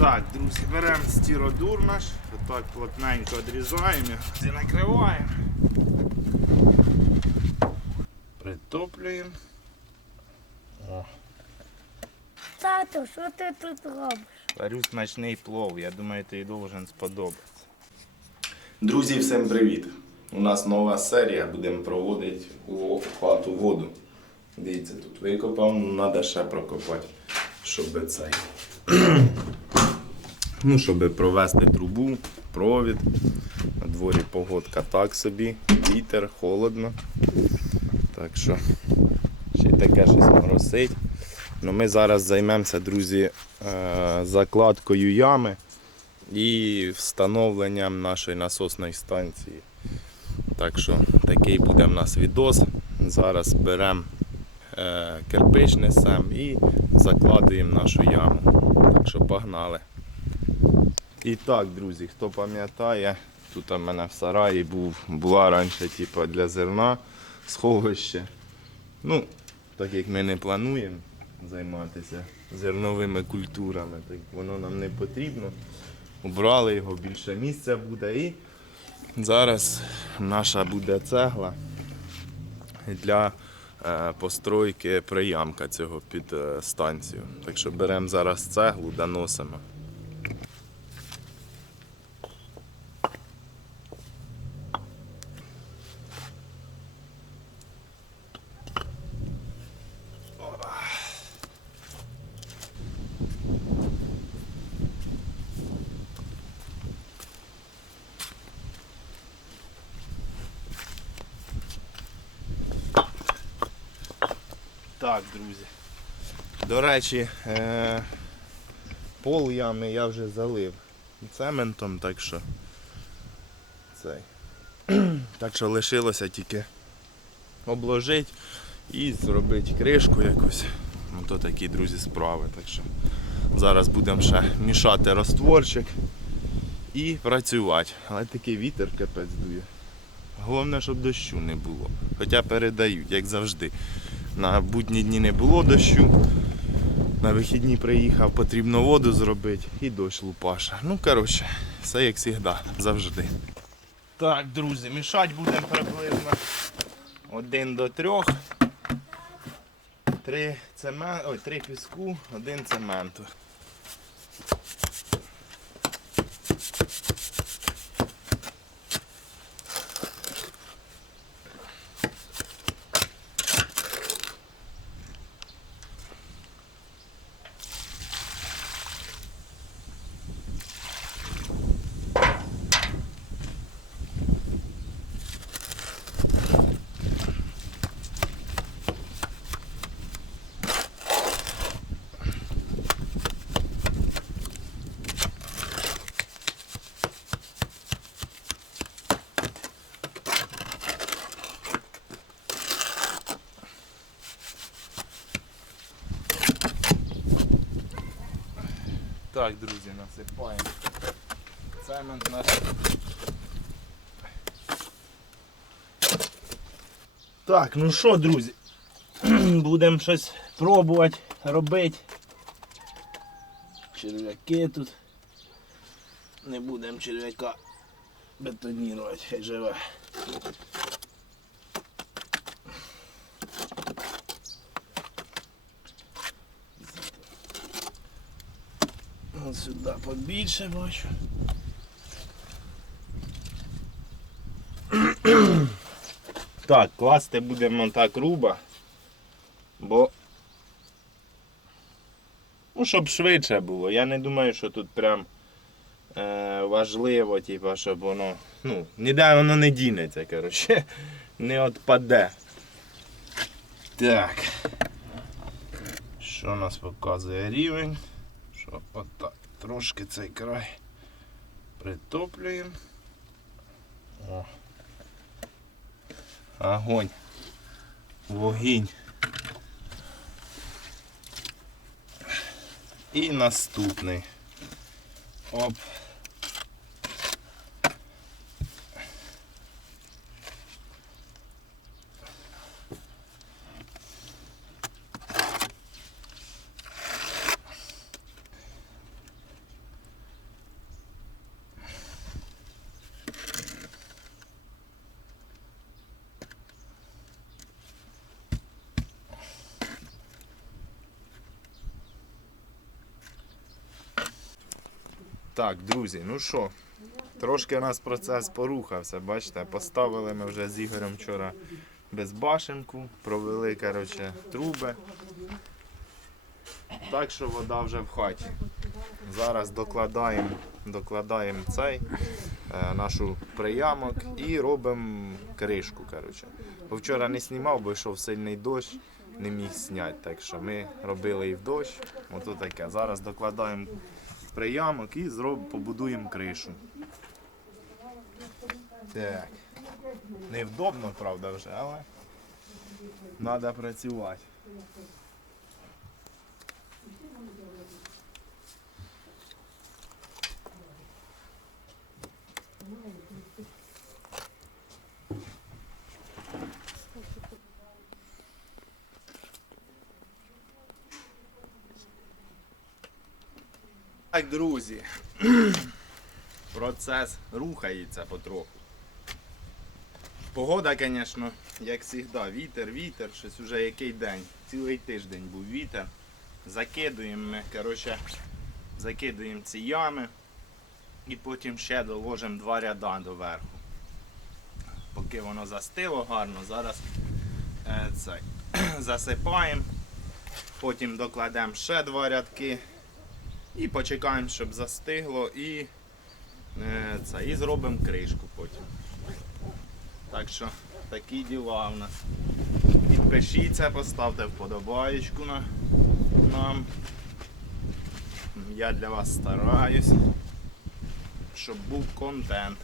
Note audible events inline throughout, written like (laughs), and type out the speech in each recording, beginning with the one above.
Так, друзі, беремо стіродур наш, отак плотненько відрізаємо і накриваємо. Притоплюємо. О, Тато, що ти тут робиш? варю смачний плов, я думаю, тобі должен сподобатися. Друзі, всім привіт! У нас нова серія, будемо проводити у хату воду. Дивіться, тут викопав, треба ще прокопати, щоб цей. Ну, щоб провести трубу, провід. На дворі погодка так собі, вітер, холодно. Так що ще й таке щось моросить. Ну, ми зараз займемося, друзі, е, закладкою ями і встановленням нашої насосної станції. Так що такий буде в нас відос. Зараз беремо е, кирпич несемо і закладуємо нашу яму. Так що погнали. І так, друзі, хто пам'ятає, тут у мене в сараї був, була раніше типу, для зерна сховище. Ну, так як ми не плануємо займатися зерновими культурами, так воно нам не потрібно. Убрали його, більше місця буде і зараз наша буде цегла для е, постройки приямка цього під е, станцію. Так що беремо зараз цеглу, доносимо. Так, друзі. До речі, е, пол ями я вже залив цементом, так що цей. (clears throat) Так що лишилося тільки обложити і зробити кришку якусь. Ну то такі, друзі, справи. Так що зараз будемо ще мішати розтворчик і працювати. Але такий вітер капець дує. Головне, щоб дощу не було. Хоча передають, як завжди. На будні дні не було дощу. На вихідні приїхав, потрібно воду зробити і дощ лупаша. Ну, коротше, все як завжди, завжди. Так, друзі, мішати будемо приблизно один до трьох. Три цемент, ой, три піску, один цементу. Так, друзі, насипаємо. Цемент наш. Так, ну що, друзі, (clears throat) будемо щось пробувати робити. Черв'яки тут. Не будемо черв'яка бетонірувати, хай живе. Ось сюди побільше бачу. Так, класти будемо так руба, бо ну, щоб швидше було. Я не думаю, що тут прям е, важливо, типу, щоб воно. Ну, ніде воно не дінеться, коротше, (laughs) не відпаде. Так. Що у нас показує рівень? Що отак. Трошки цей край притоплюємо. Огонь. Вогінь. І наступний. Оп. Так, друзі, ну що, трошки у нас процес порухався, бачите, поставили ми вже з Ігорем вчора безбашенку, провели, коротше, труби. Так що вода вже в хаті. Зараз докладаємо, докладаємо цей е, нашу приямок і робимо кришку. Коротше. Бо вчора не знімав, бо йшов сильний дощ, не міг зняти. Так що ми робили і в дощ. Ото таке. Зараз докладаємо приямок і зроб, побудуємо кришу. Так. Невдобно, правда, вже, але треба працювати. Так, друзі. (clears throat) Процес рухається потроху. Погода, звісно, як завжди, вітер, вітер, щось уже який день. Цілий тиждень був вітер. Закидуємо ми, коротше, закидуємо ці ями і потім ще доложимо два ряда доверху. Поки воно застило гарно, зараз е, цей, (clears throat) засипаємо, потім докладемо ще два рядки і почекаємо, щоб застигло і, е, це, і зробимо кришку потім. Так що такі діла в нас. Підпишіться, поставте вподобаєчку на, нам. Я для вас стараюсь, щоб був контент.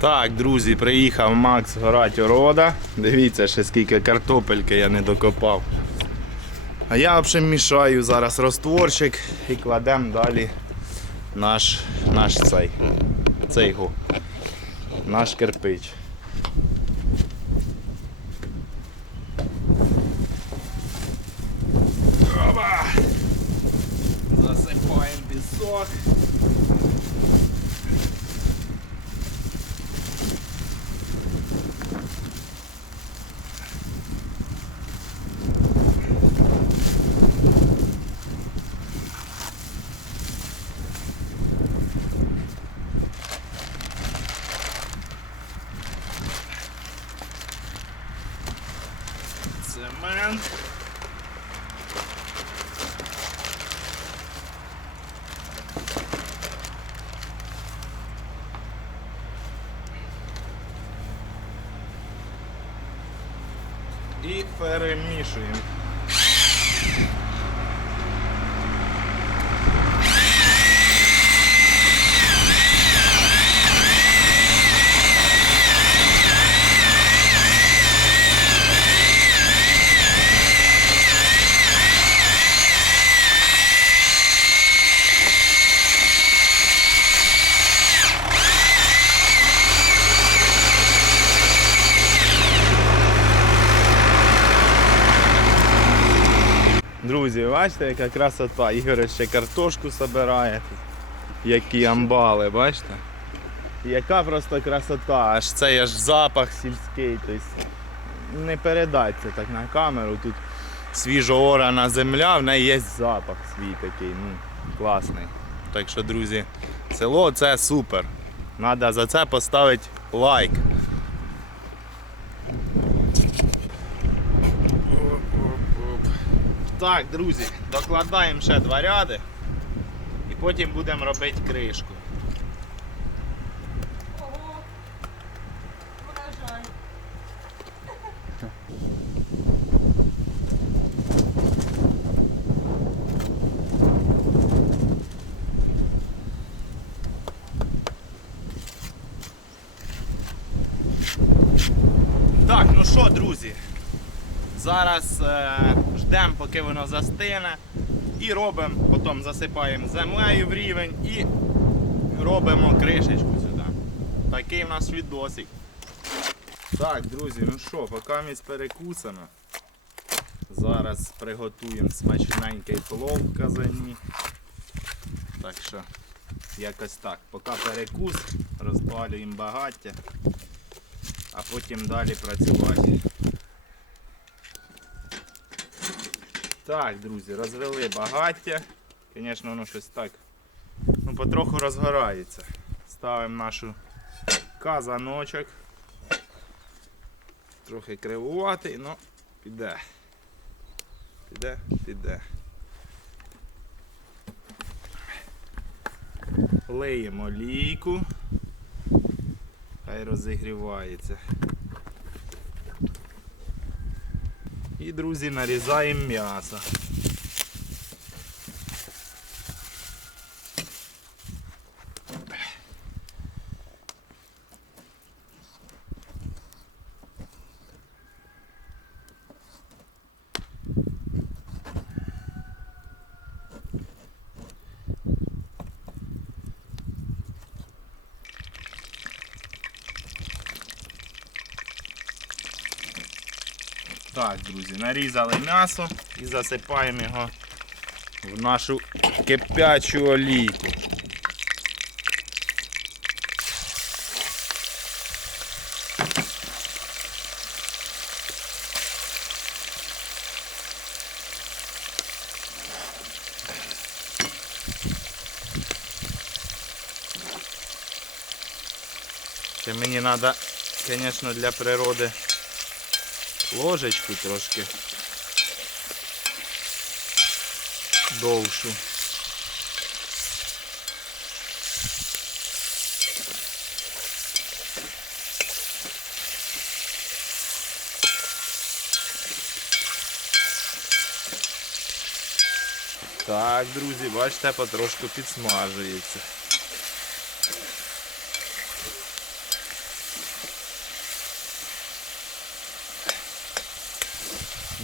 Так, друзі, приїхав Макс горать орода. Дивіться, ще скільки картопельки я не докопав. А я взагалі мішаю зараз розтворчик і кладемо далі наш, наш цей, цей го, наш кирпич. Опа! Засипаємо пісок. Цемент. І перемішуємо. Друзі, бачите, яка красота. Ігор ще картошку збирає. Які амбали, бачите? Яка просто красота, аж цей аж запах сільський. Тобто не передається так на камеру. Тут свіжо орана земля, в неї є запах свій такий, ну, класний. Так що, друзі, село це супер. Треба за це поставити лайк. Так, друзі, докладаємо ще два ряди і потім будемо робити кришку. Так, ну що, друзі? Зараз ждемо, поки воно застине. І робимо, потім засипаємо землею в рівень і робимо кришечку сюди. Такий в нас відосик. Так, друзі, ну що, поки місць перекусано. Зараз приготуємо смачненький плов в казані. Так що, якось так. Поки перекус, розпалюємо багаття, а потім далі працювати. Так, друзі, розвели багаття. Звісно, воно щось так. Ну, потроху розгорається. Ставимо нашу казаночок. Трохи кривуватий, але піде. Піде, піде. Лиємо олійку. Хай розігрівається. І, друзі, нарізаємо м'ясо. Так, друзі, нарізали м'ясо і засипаємо його в нашу кипячу олійку. Ще мені треба, звісно, для природи ложечку трошки довшу. Так, друзі, бачите, потрошку підсмажується.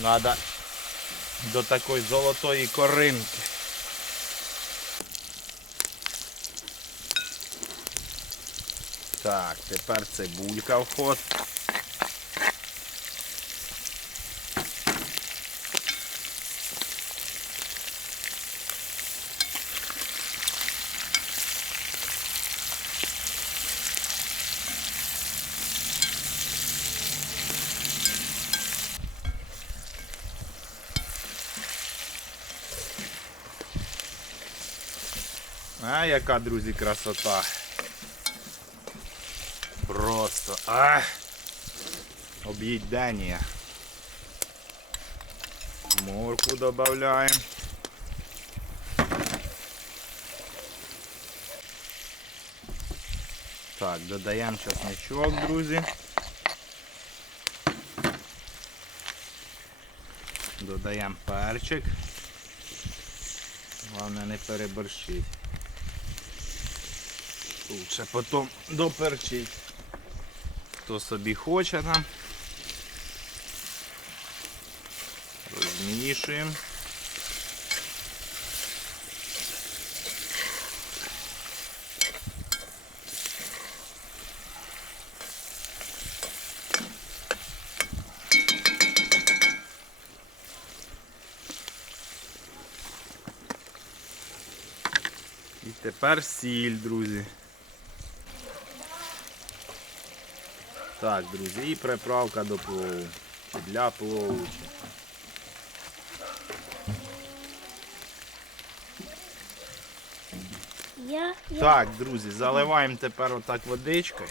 Надо до такої золотої коринки. Так, тепер цибулька в ход. А, яка, друзі, красота. Просто. А! Об'їдання. Морку додаємо. Так, додаємо чесничок, друзі. Додаємо перчик. Головне не переборщить. Лучше потім доперчить. Хто собі хоче там. Розмішуємо. І тепер сіль, друзі. Так, друзі, і приправка до плову. Чи для плову. Чи... Я, я, Так, друзі, заливаємо тепер отак водичкою.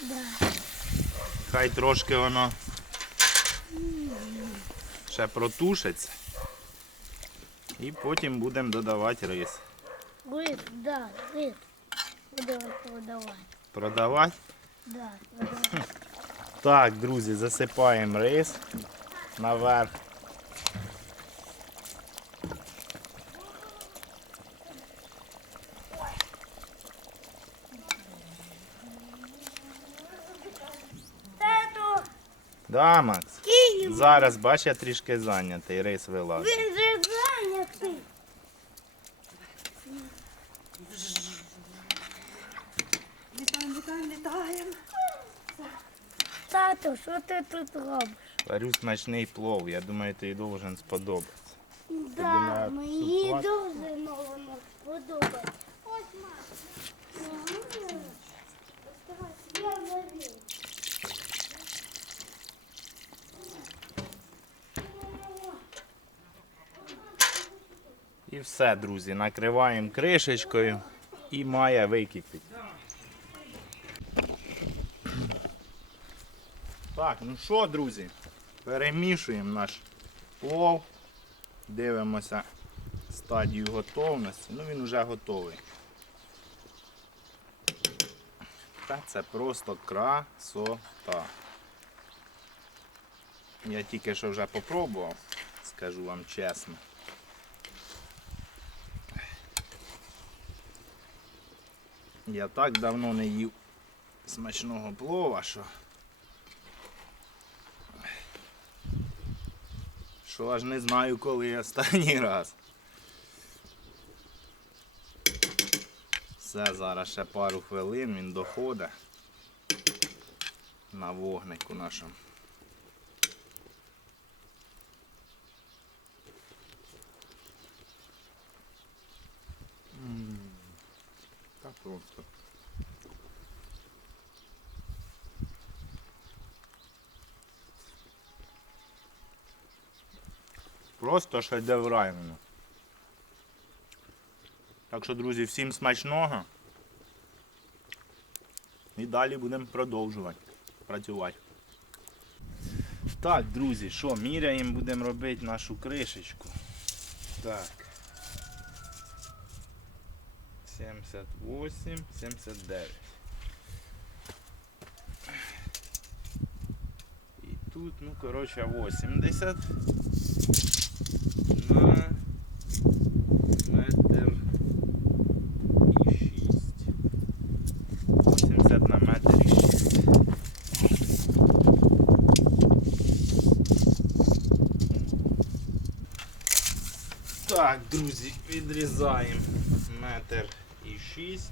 да. Хай трошки воно ще протушиться. І потім будемо додавати рис. Рис, да, рис. Будемо продавати. Продавати. Да. Так, друзі, засипаємо рис наверх. Да, Макс. Зараз, бач, я трішки зайнятий, рейс вилазить. Тато, що ти тут робиш? Варю смачний плов, я думаю, тобі должен сподобатися. Да, мені дуже воно сподобається. Ось мама. Я варю. І все, друзі, накриваємо кришечкою і має википіти. Так, ну що, друзі, перемішуємо наш плов, дивимося стадію готовності. Ну він вже готовий. Та це просто красота. Я тільки що вже попробував, скажу вам чесно. Я так давно не їв смачного плова, що. Що аж не знаю, коли останній раз. Все, зараз ще пару хвилин він доходить на вогнику нашому. Так просто. Просто шедеврально. Так що, друзі, всім смачного. І далі будемо продовжувати працювати. Так, друзі, що, міряємо, будемо робити нашу кришечку. Так. 78, 79. І тут, ну, коротше, 80 на метр і 6. 80 на метр і 6. Так, друзі, відрізаємо метр і 6.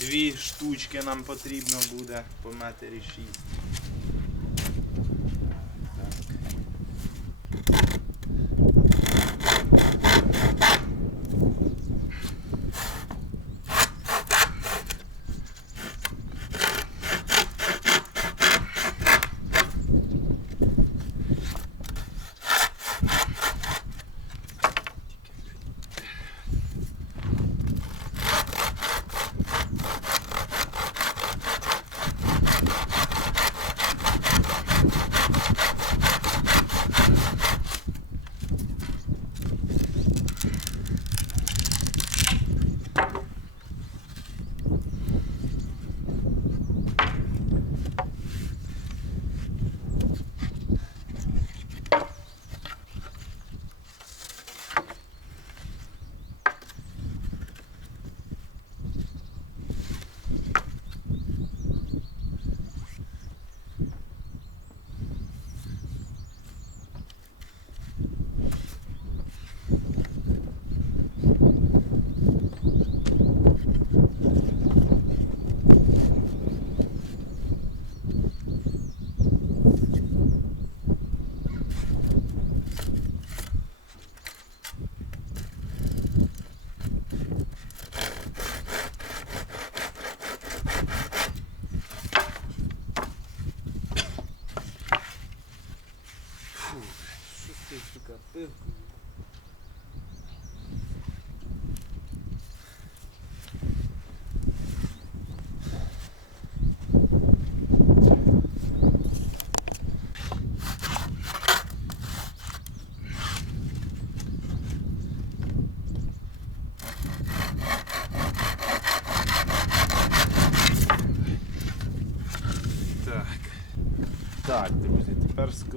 Дві штучки нам потрібно буде по метр і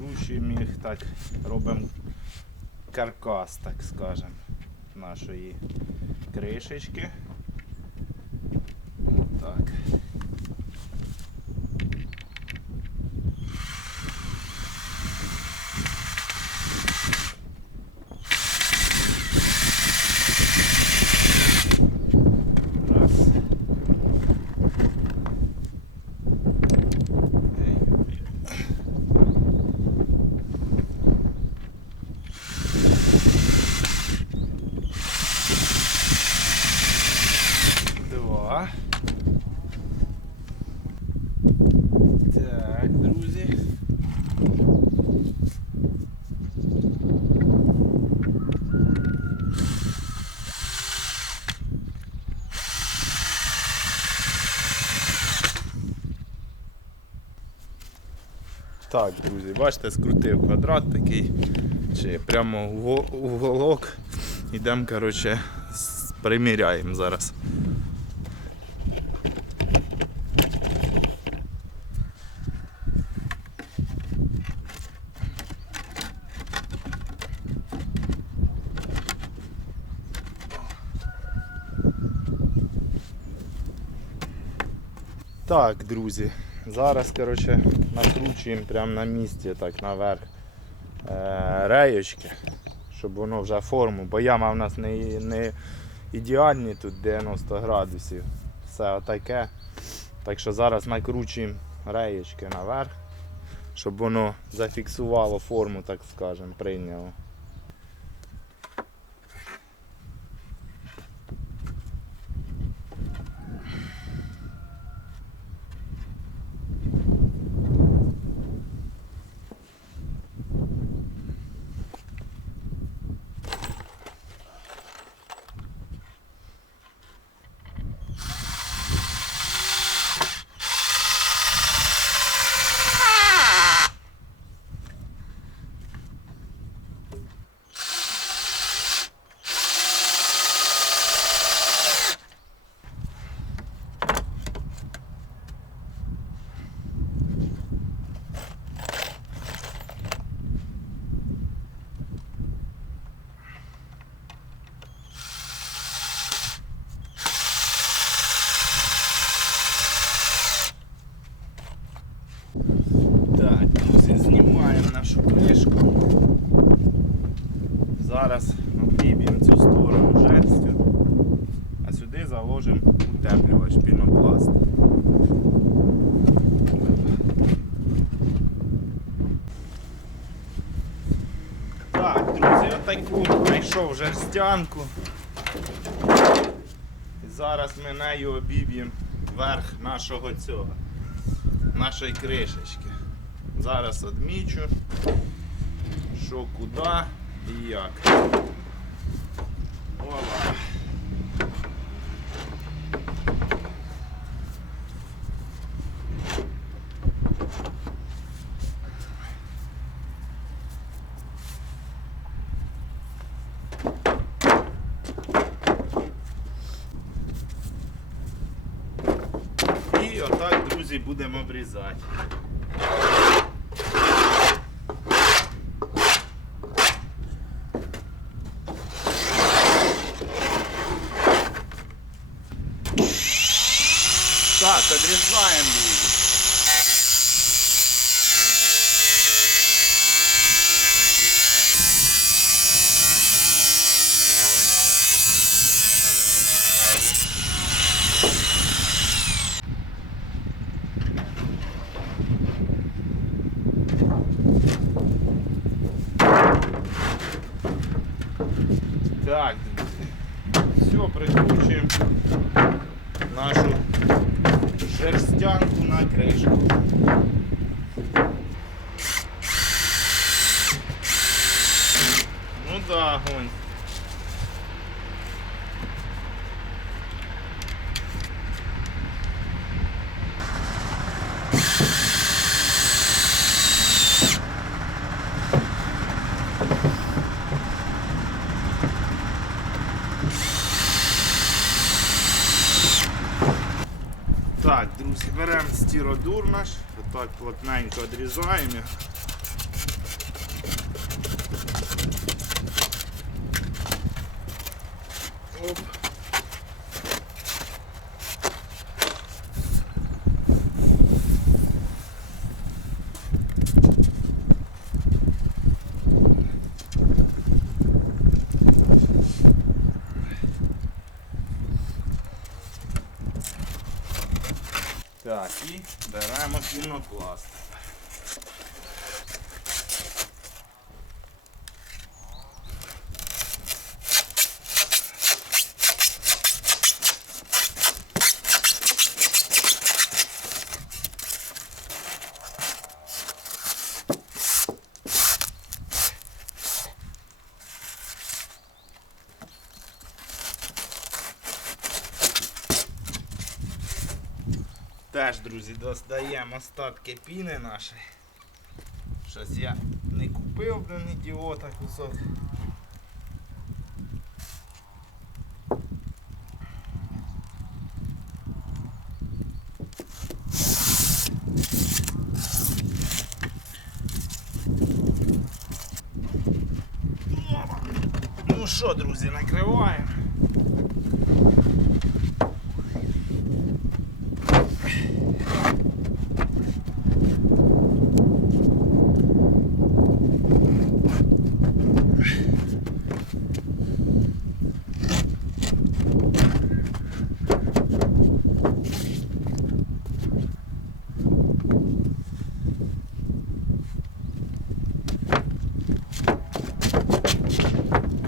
скручуємо їх так, робимо каркас, так скажемо, нашої кришечки. Отак. Опа. Так, друзі. Так, друзі, бачите, скрутив квадрат такий, чи прямо уголок. Ідемо, коротше, приміряємо зараз. Так, друзі, зараз коротше, накручуємо прямо на місці, так наверх е, реєчки, щоб воно вже форму, бо яма в нас не, не ідеальні, тут 90 градусів. Все отаке. Так що зараз накручуємо реєчки наверх, щоб воно зафіксувало форму, так скажемо, прийняло. Так, друзі, знімаємо нашу кришку. Зараз обіб'ємо цю сторону жерстю, а сюди заложимо утеплювач пінопласт. Так, друзі, отаку знайшов жерстянку. І зараз ми нею обіб'ємо верх нашого цього нашої кришечки. Зараз відмічу, що куди і як. Опа. І отак, друзі, будемо обрізати. Так, одрізаємо друзі. Так, друзі. Все, прикручуємо нашу жерстянку на кришку. Ну да, гонь. Так, друзі, беремо стіродур наш, отак плотненько відрізаємо. Оп. Так, і беремо пінопласт. Теж, друзі, достаємо остатки піни нашої. Щось я не купив, блин, ідіота кусок. Ну що, друзі, накриваємо.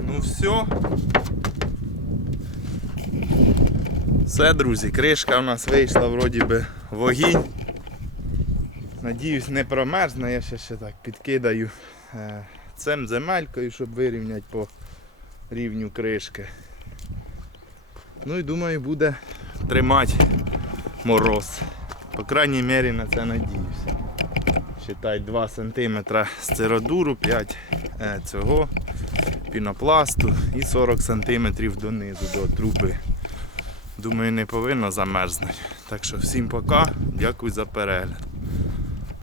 Ну все. Все, друзі, кришка у нас вийшла вроді би вогінь. Надіюсь, не промерзне, я ще, ще так підкидаю е, цим земелькою, щоб вирівняти по рівню кришки. Ну і думаю, буде тримати мороз. По крайній мірі на це надіюся. Считай 2 см сцеродуру, 5 е, цього пінопласту і 40 см донизу до труби думаю, не повинно замерзнути. Так що всім пока, дякую за перегляд.